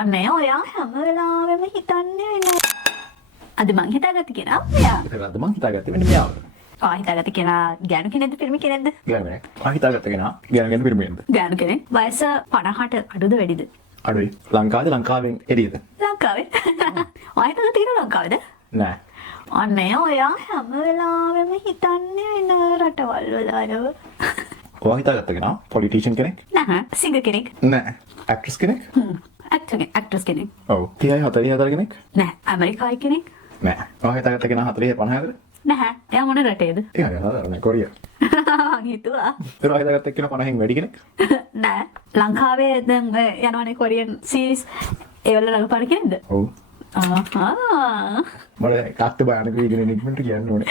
අනේ ඔයා හැම වෙලාවෙම හිතන්නේ නෑ. අද මං හිතාගත්ත කෙනා ඔයා. ඒක අද මං හිතාගත්තේ මෙන්න මෙයාව. ආ හිතාගත්ත කෙනා ගෑනු කෙනෙක්ද පිරිමි කෙනෙක්ද? ගෑනුනේ. මං හිතාගත්ත කෙනා ගෑනුගෙන් පිරිමියෙන්ද? ගෑනු කෙනෙක්. වයස 50ට අඩුද වැඩිද? අඩුයි. ලංකාවෙන් එළියද? ලංකාවේ. ආ හිතාගත්ත කෙනා ලංකාවේද? නෑ. අනේ ඔයා හැම වෙලාවෙම හිතන්නේ නෑ රටවල් වල අයව. ඔයා හිතාගත්ත කෙනා පොලිටිෂියන් කෙනෙක්? නෑ සිංගර් කෙනෙක්. නෑ. ඇක්ට්‍රස් කෙනෙක්? ඇක්ටර්ස් කෙනෙක්. ඔව්. 30 44 කෙනෙක්? නෑ ඇමරිකායි කෙනෙක්. නෑ. ඔයා හිතාගත්ත කෙනා 40 50ද? නැහැ. එයා මොන රටේද? එයා නෑ කොරියා. හිතුවා. ඔයා හිතාගත්ත කෙනා 50න් වැඩි කෙනෙක්? නෑ. ලංකාවේ දැන් යනවනේ කොරියන් සීරීස් ඒවල රඟපාන කෙනෙක්ද? ඔව්. ආහා. මට කාක්ට බයනක වීගෙන නිග්මන්ට් කියන්න ඕනේ.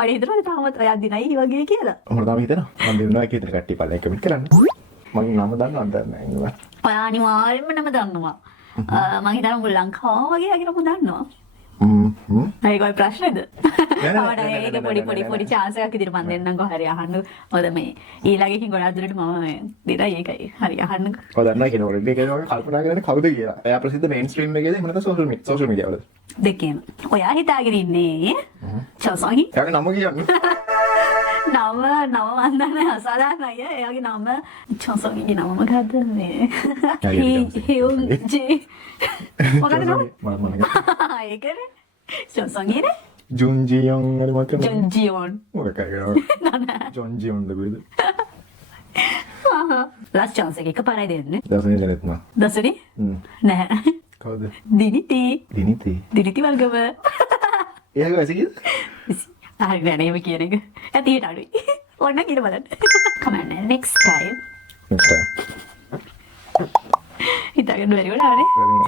ඔය හිතනවද තාමත් ඔයා දිනයි වගේ කියලා? මොකද තාම හිතනවා. මම දෙන්නවා කීතර කට්ටිය පල්ලෙන් කමෙන්ට් කරන්න. මම නම දන්නවද නැහැ. ඔයා අනිවාර්යෙන්ම නම දන්නවා. මම හිතනවා උඹ ලංකාව වගේ අගිරම දන්නවා. ඒක ඔය ප්‍රශ්නේද? ඒක පොඩි chance එකක් විදිහට මම දෙන්නම්කෝ හරි අහන්න. මොකද මේ ඊළඟකින් ගොඩාක් දුරට මම දෙනවා ඒකයි. හරි අහන්නකෝ. ඔය දන්නා කෙනෙක් රෙඩ් එකේ කල්පනා කරන්නේ කවුද කියලා. එයා ප්‍රසිද්ධ මේන්ස්ට්‍රීම් එකේද එහෙම නැත්නම් සෝෂල් මීඩියා වලද? දෙකේම. ඔයා හිතාගෙන ඉන්නේ චොසොහි. එයාගේ නම කියන්නේ. නම වන්දන අසාධාරණයි. එයාගේ නම චොසොහිගේ නම මොකද්ද මේ? හියුන් ජී. මොකද නම? මම ඒකනේ. චොසොහිනේ? ජුන් ජියොන් වල මොකක්ද? ජුන් ජියොන්. මොකක් කරගෙන? ජොන් ජියොන් දෙවිද? ලාස්ට් chance එක එකපාරයි දෙන්නේ. දසනේ දැනෙත් නෑ. දසනේ? නැහැ. කවුද? දිනිති. දිනිති. දිනිති වර්ගම. එයාගේ වයස කීයද? හරි නෑ නේම කියන එක. ඇතියට අඩුයි. ඔන්න කියලා බලන්න. Come on next time. next time. හිතාගන්න බැරි වුණානේ.